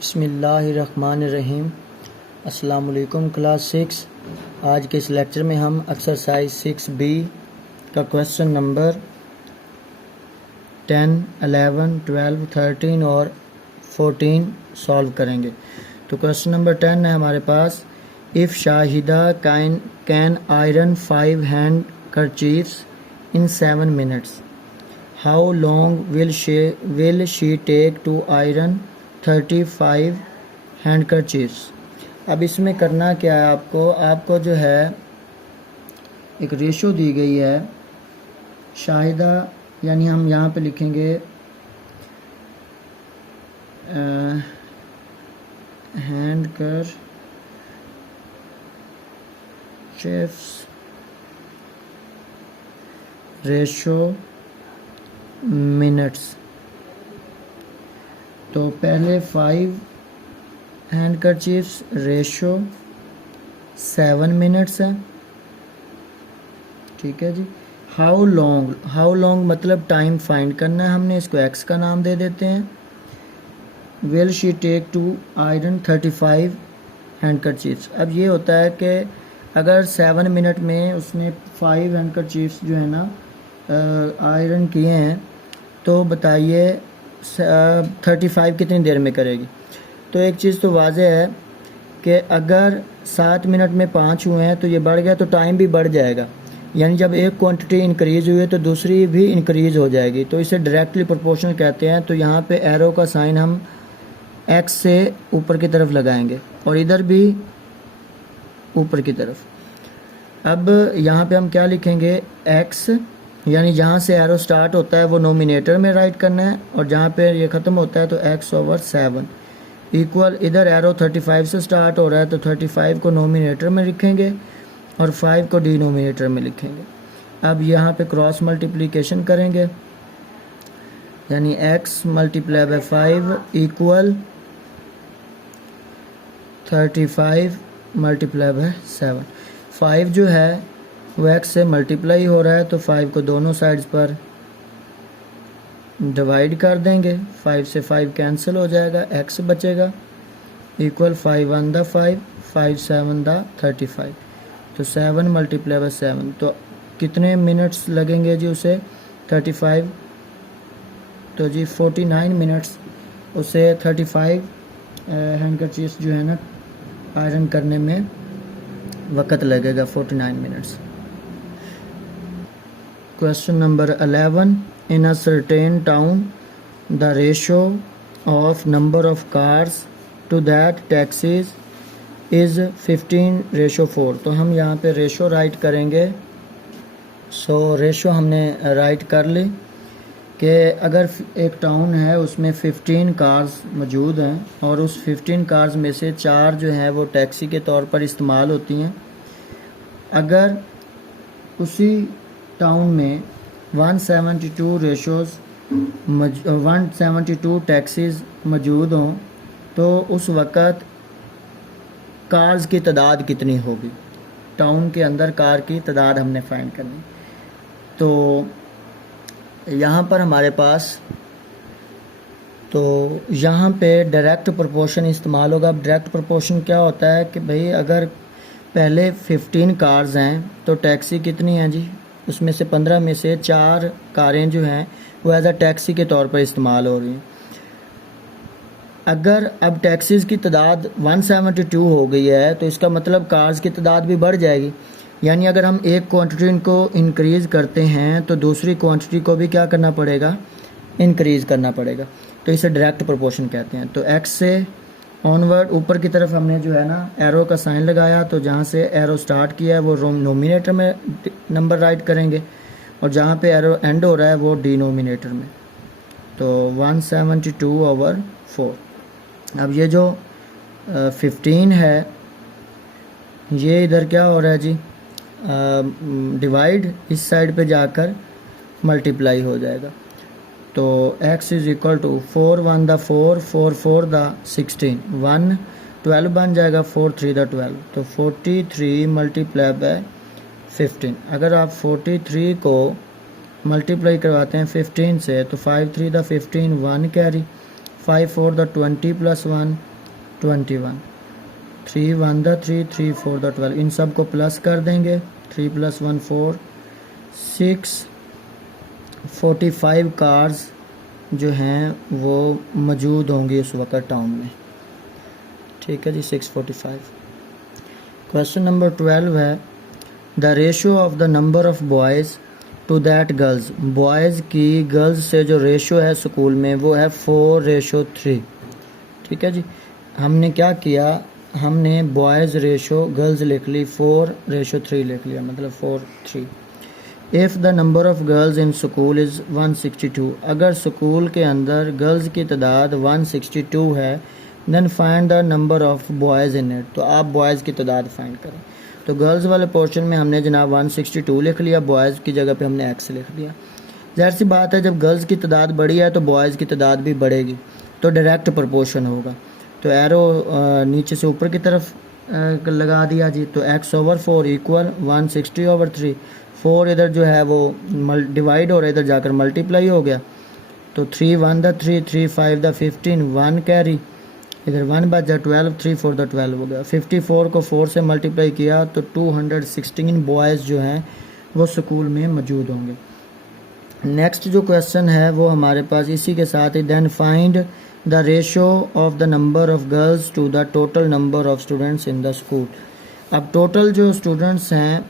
बिस्मिल्लाहिर्रहमानिर्रहीम। अस्सलाम वालेकुम क्लास 6। आज के इस लेक्चर में हम एक्सरसाइज 6B का क्वेश्चन नंबर 10, 11, 12, 13 और 14 सॉल्व करेंगे। तो क्वेश्चन नंबर 10 है हमारे पास, if Shahida can iron 5 handkerchiefs in 7 minutes, how long will she take to iron 35 handkerchiefs. अब इसमें करना क्या है, आपको जो है एक रेशो दी गई है शाहिदा, यानी हम यहाँ पे लिखेंगे हैंडकरचीफ्स रेशो मिनट्स। तो पहले 5 हैंडकरचीफ्स रेशो 7 minutes है, ठीक है जी। हाउ लॉन्ग मतलब टाइम फाइंड करना है हमने, इसको एक्स का नाम दे देते हैं। Will she take to iron 35 handkerchiefs. अब ये होता है कि अगर 7 minute में उसने 5 हैंडकरचीफ्स जो है ना आयरन किए हैं, तो बताइए 35 कितनी देर में करेगी। तो एक चीज़ तो वाज़ेह है कि अगर 7 minute में 5 हुए हैं तो ये बढ़ गया, तो टाइम भी बढ़ जाएगा। यानी जब एक क्वांटिटी इंक्रीज़ हुई है तो दूसरी भी इंक्रीज़ हो जाएगी, तो इसे डायरेक्टली प्रोपोर्शनल कहते हैं। तो यहाँ पे एरो का साइन हम एक्स से ऊपर की तरफ लगाएंगे और इधर भी ऊपर की तरफ। अब यहाँ पे हम क्या लिखेंगे, एक्स, यानी जहाँ से एरो स्टार्ट होता है वो नोमिनेटर में राइट करना है, और जहाँ पे ये ख़त्म होता है तो x/7 इक्वल, इधर एरो 35 से स्टार्ट हो रहा है तो 35 को नोमिनेटर में लिखेंगे और 5 को डिनोमिनेटर में लिखेंगे। अब यहाँ पे क्रॉस मल्टीप्लिकेशन करेंगे, यानी x × 5 इक्वल 35 × 7। 5 जो है वो x से मल्टीप्लाई हो रहा है, तो 5 को दोनों साइड्स पर डिवाइड कर देंगे। 5 से 5 कैंसिल हो जाएगा, x बचेगा इक्वल 5 1 × 5, 5 7 × 35। तो 7 × 7, तो कितने मिनट्स लगेंगे जी उसे 35, तो जी 49 मिनट्स उसे 35 हैंडकरचीफ्स जो है ना आयरन करने में वक़्त लगेगा, 49 minutes. Question number 11. In a certain town, the ratio of number of cars to that taxis is 15:4. तो हम यहाँ पे रेशो राइट करेंगे। रेशो हमने राइट कर ली कि अगर एक टाउन है उसमें 15 कार्स मौजूद हैं और उस 15 कार्स में से 4 जो हैं वो टैक्सी के तौर पर इस्तेमाल होती हैं। अगर उसी टाउन में 172 टैक्सीज़ मौजूद हों, तो उस वक़्त कार्स की तादाद कितनी होगी। टाउन के अंदर कार की तादाद हमने फाइंड करनी। तो यहाँ पर हमारे पास, तो यहाँ पे डायरेक्ट प्रोपोर्शन इस्तेमाल होगा। अब डायरेक्ट प्रोपोर्शन क्या होता है कि भाई अगर पहले 15 कार्स हैं तो टैक्सी कितनी हैं जी, उसमें से 15 में से 4 कारें जो हैं वो एज अ टैक्सी के तौर पर इस्तेमाल हो रही हैं। अगर अब टैक्सीज़ की तादाद 172 हो गई है तो इसका मतलब कार्स की तादाद भी बढ़ जाएगी। यानी अगर हम एक क्वांटिटी को इंक्रीज़ करते हैं तो दूसरी क्वांटिटी को भी क्या करना पड़ेगा, इंक्रीज़ करना पड़ेगा। तो इसे डायरेक्ट प्रोपोर्शन कहते हैं। तो एक्स से ऑनवर्ड ऊपर की तरफ हमने जो है ना एरो का साइन लगाया, तो जहाँ से एरो स्टार्ट किया है वो नोमिनेटर में नंबर राइट करेंगे और जहाँ पे एरो एंड हो रहा है वो डिनोमिनेटर में। तो 172/4। अब ये जो 15 है ये इधर क्या हो रहा है जी, डिवाइड इस साइड पे जाकर मल्टीप्लाई हो जाएगा। तो x = 4 1 × 4, 4 4 × 16, 1 12 बन जाएगा, 4 3 × 12, तो 43 × 15। अगर आप 43 को मल्टीप्लाई करवाते हैं 15 से, तो 5 3 × 15, 1 कैरी, 5 4 द 20 + 1 21, 3 1 द 3, 3 4 द 12, इन सब को प्लस कर देंगे। 3 + 1 4, 6 45 कार्स जो हैं वो मौजूद होंगी उस वक़्त टाउन में। ठीक है जी, 645। क्वेश्चन नंबर 12 है the ratio of the number of boys to that girls. Boys की गर्ल्स से जो रेशो है स्कूल में वो है 4:3। ठीक है जी, हमने क्या किया, हमने बॉयज़ रेशो गर्ल्स लिख ली, 4:3 लिख लिया, मतलब 4:3। If the number of girls in school is 162, अगर स्कूल के अंदर गर्ल्स की तादाद 162 है, then find the number of boys in it, तो आप बॉयज़ की तादाद फाइंड करें। तो गर्ल्स वाले पोर्शन में हमने जनाब 162 लिख लिया, बॉयज़ की जगह पे हमने x लिख दिया। ज़ाहिर सी बात है, जब गर्ल्स की तादाद बड़ी है तो बॉयज़ की तादाद भी बढ़ेगी, तो डायरेक्ट प्रोपोर्शन होगा। तो एरो नीचे से ऊपर की तरफ लगा दिया जी, तो x/4 इक्वल 160/3। 4 इधर जो है वो डिवाइड हो रहा है, इधर जाकर मल्टीप्लाई हो गया, तो 3 1 द 3, 3 5 द 15, 1 कैरी, इधर 1 बचा 12, 3 4 द 12 हो गया। 54 को 4 से मल्टीप्लाई किया तो 216 बॉयज़ जो हैं वो स्कूल में मौजूद होंगे। नेक्स्ट जो क्वेश्चन है वो हमारे पास इसी के साथ ही, then find the ratio of the number of girls to the total number of students in the school. अब टोटल जो स्टूडेंट्स हैं,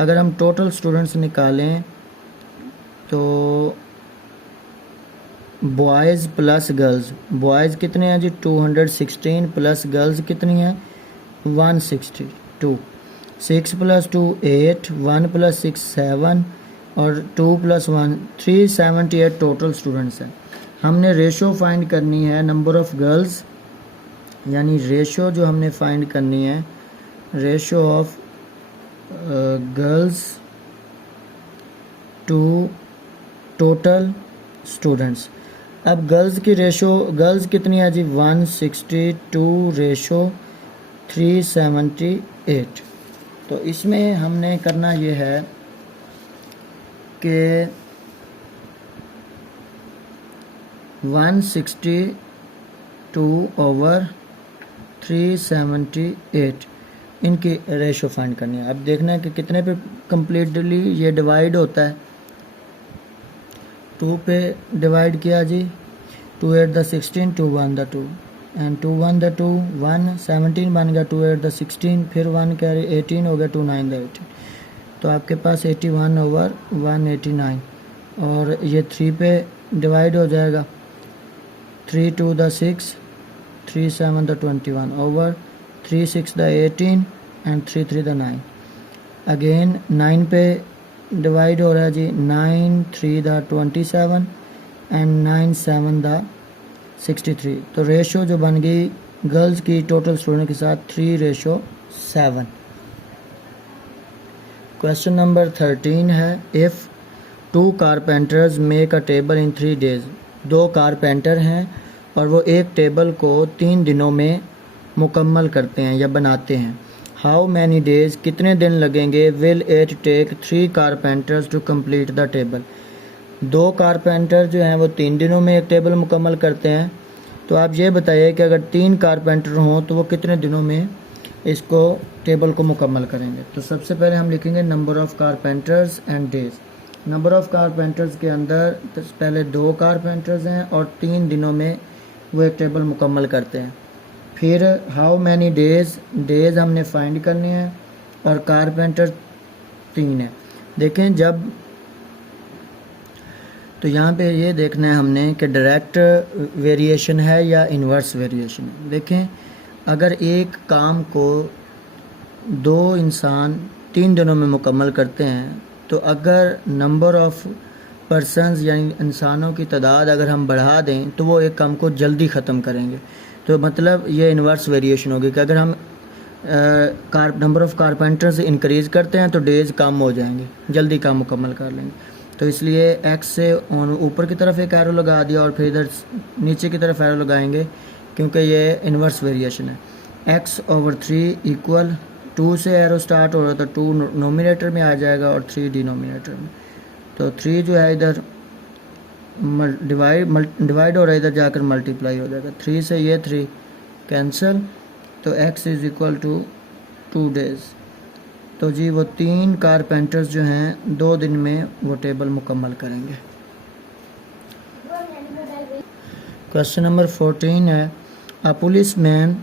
अगर हम टोटल स्टूडेंट्स निकालें तो बॉयज़ प्लस गर्ल्स, बॉयज़ कितने हैं जी 216, प्लस गर्ल्स कितनी हैं 162। 6 + 2 8, 1 + 6 7 और 2 + 1 378 टोटल स्टूडेंट्स हैं। हमने रेशो फाइंड करनी है नंबर ऑफ़ गर्ल्स, यानी रेशो जो हमने फाइंड करनी है, ratio of girls to total students. अब गर्ल्स की रेशो, गर्ल्स कितनी है जी 162 रेशो 378। तो इसमें हमने करना ये है कि 162/378 इनकी रेशो फाइंड करनी है। अब देखना है कि कितने पे कम्प्लीटली ये डिवाइड होता है। 2 पे डिवाइड किया जी, 2 8 द 16, 2 1 द 2 एंड 2 1 द 2 1, 17 बन गया, 2 8 द 16, फिर 1 कैरी 18 हो गया, 2 9 द 18, तो आपके पास 81/189 और ये 3 पे डिवाइड हो जाएगा, 3 2 the 6, 3 7 the 21 over 3 6 the 18 and 3 3 the 9। Again 9 पे डिवाइड हो रहा है जी, 9 3 द 27 एंड 9 7 द 63। तो रेशो जो बन गई गर्ल्स की टोटल स्टूडेंट के साथ 3:7। क्वेश्चन नंबर 13 है, if 2 carpenters make a table in 3 days। 2 carpenter हैं और वो एक टेबल को 3 दिनों में मुकम्मल करते हैं या बनाते हैं। हाउ मैनी डेज, कितने दिन लगेंगे, will it take 3 carpenters to complete the table. 2 carpenter जो हैं वो 3 दिनों में एक टेबल मुकम्मल करते हैं। तो आप ये बताइए कि अगर 3 कारपेंटर हों तो वो कितने दिनों में इसको टेबल को मुकम्मल करेंगे। तो सबसे पहले हम लिखेंगे number of carpenters and days. Number of carpenters के अंदर पहले 2 कारपेंटर्स हैं और 3 दिनों में वो एक टेबल मुकम्मल करते हैं। फिर हाउ मैनी डेज़, डेज़ हमने फाइंड करनी है और कारपेंटर 3 है। देखें जब, तो यहाँ पे ये देखना है हमने कि डायरेक्ट वेरिएशन है या इन्वर्स वेरिएशन है। देखें अगर एक काम को 2 इंसान 3 दिनों में मुकम्मल करते हैं, तो अगर नंबर ऑफ़ पर्सनस यानी इंसानों की तादाद अगर हम बढ़ा दें तो वो एक काम को जल्दी ख़त्म करेंगे। तो मतलब ये इन्वर्स वेरिएशन होगी कि अगर हम नंबर ऑफ़ कारपेंटर्स इंक्रीज़ करते हैं तो डेज़ कम हो जाएंगे, जल्दी काम मुकम्मल कर लेंगे। तो इसलिए एक्स से ऊपर की तरफ एक एरो लगा दिया और फिर इधर नीचे की तरफ एरो लगाएंगे, क्योंकि ये इन्वर्स वेरिएशन है। x/3 इक्वल 2 से एरो स्टार्ट हो रहा था, 2 नोमिनेटर में आ जाएगा और 3 डिनोमिनेटर में। तो 3 जो है इधर डिवाइड हो रहा है, इधर जाकर मल्टीप्लाई हो जाएगा। 3 से ये 3 कैंसिल, तो x is equal to 2 days. तो जी वो 3 कारपेंटर्स जो हैं 2 दिन में वो टेबल मुकम्मल करेंगे। क्वेश्चन नंबर 14 है, अ police man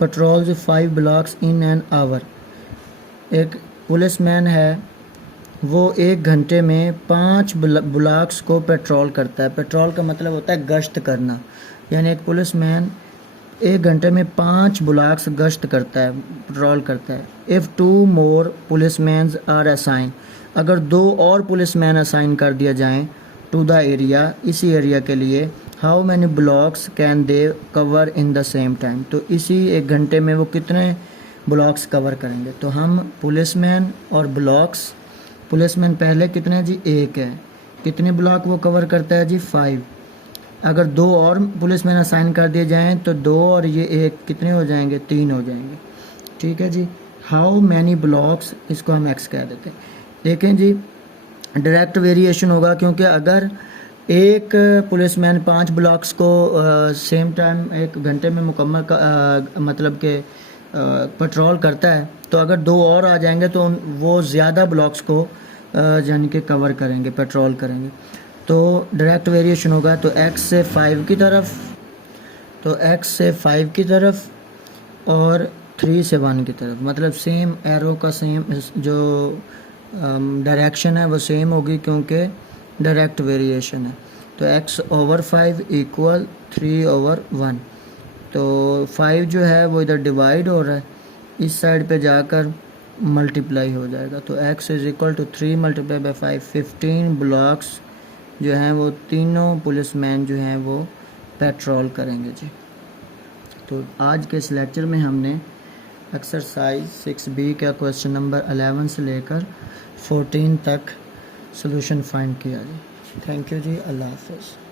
patrols 5 blocks in an hour. एक पुलिस मैन है, वो 1 घंटे में 5 ब्लॉक्स को पेट्रोल करता है। पेट्रोल का मतलब होता है गश्त करना, यानी एक पुलिस मैन 1 घंटे में 5 ब्लॉक्स गश्त करता है, पेट्रोल करता है। If 2 more police man are assign, अगर 2 और पुलिस मैन असाइन कर दिया जाएँ टू द एरिया, इसी एरिया के लिए, how many blocks can they cover in the same time, तो इसी 1 घंटे में वो कितने ब्लॉक्स कवर करेंगे। तो हम पुलिसमैन और ब्लॉक्स, पुलिसमैन पहले कितने जी 1 है, कितने ब्लॉक वो कवर करता है जी 5। अगर 2 और पुलिसमैन असाइन कर दिए जाएँ तो 2 और ये 1 कितने हो जाएंगे, 3 हो जाएंगे। ठीक है जी। हाउ मैनी ब्लॉक्स, इसको हम x कह देते हैं। देखें जी डायरेक्ट वेरिएशन होगा, क्योंकि अगर एक पुलिसमैन 5 ब्लॉक्स को सेम टाइम 1 घंटे में मुकम्मल मतलब के पेट्रोल करता है, तो अगर 2 और आ जाएंगे तो वो ज़्यादा ब्लॉक्स को यानी कि कवर करेंगे, पेट्रोल करेंगे। तो डायरेक्ट वेरिएशन होगा, तो x से 5 की तरफ, तो x से 5 की तरफ और 3 से 1 की तरफ, मतलब सेम एरो का सेम जो डायरेक्शन है वो सेम होगी, क्योंकि डायरेक्ट वेरिएशन है। तो x ओवर 5 इक्वल 3 ओवर 1। तो 5 जो है वो इधर डिवाइड हो रहा है, इस साइड पे जाकर मल्टीप्लाई हो जाएगा। तो x is equal to 3 multiply by 5, 15 blocks जो हैं वो तीनों पुलिसमैन जो हैं वो पेट्रोल करेंगे जी। तो आज के इस लेक्चर में हमने एक्सरसाइज 6B का क्वेश्चन नंबर 11 से लेकर 14 तक सॉल्यूशन फाइंड किया जी। थैंक यू जी, अल्लाह हाफ़िज़।